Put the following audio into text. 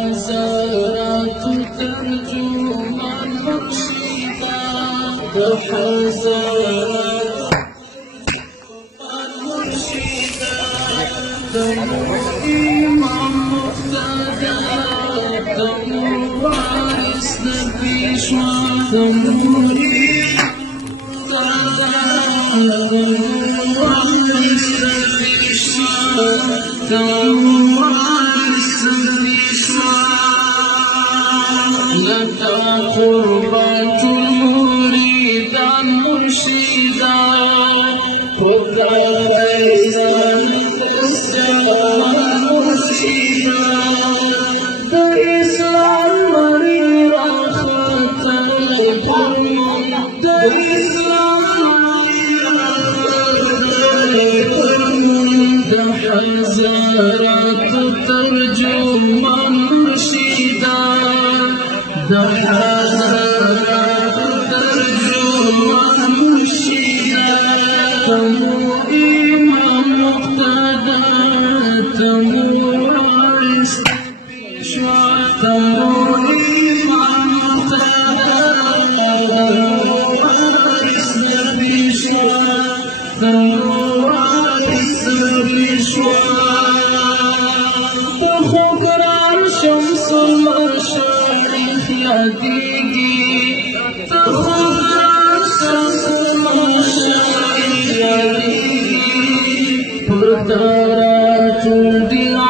بحزارات ترجمان مرشدا بحزارات مرشدا دمو إمام مقتدى دمو وارث نبي شوى دمو مقتدى وارث نبي شوى دمو لك قربات مريدا مرشدا خذ فيزا مرشدا بإسلام مريضا خطر بإسلام مريضا حزارات ترجمان مرشدا حزارات ترجمان مرشدا دمو إمام مقتدى دمو وارث دمو إمام مقتدى دمو وارث نبي شوى دمو وارث نبي شوى تخبر شمس المشارق يهديكي تخبر شمس المشارق يهديكي پرتارات الدعاء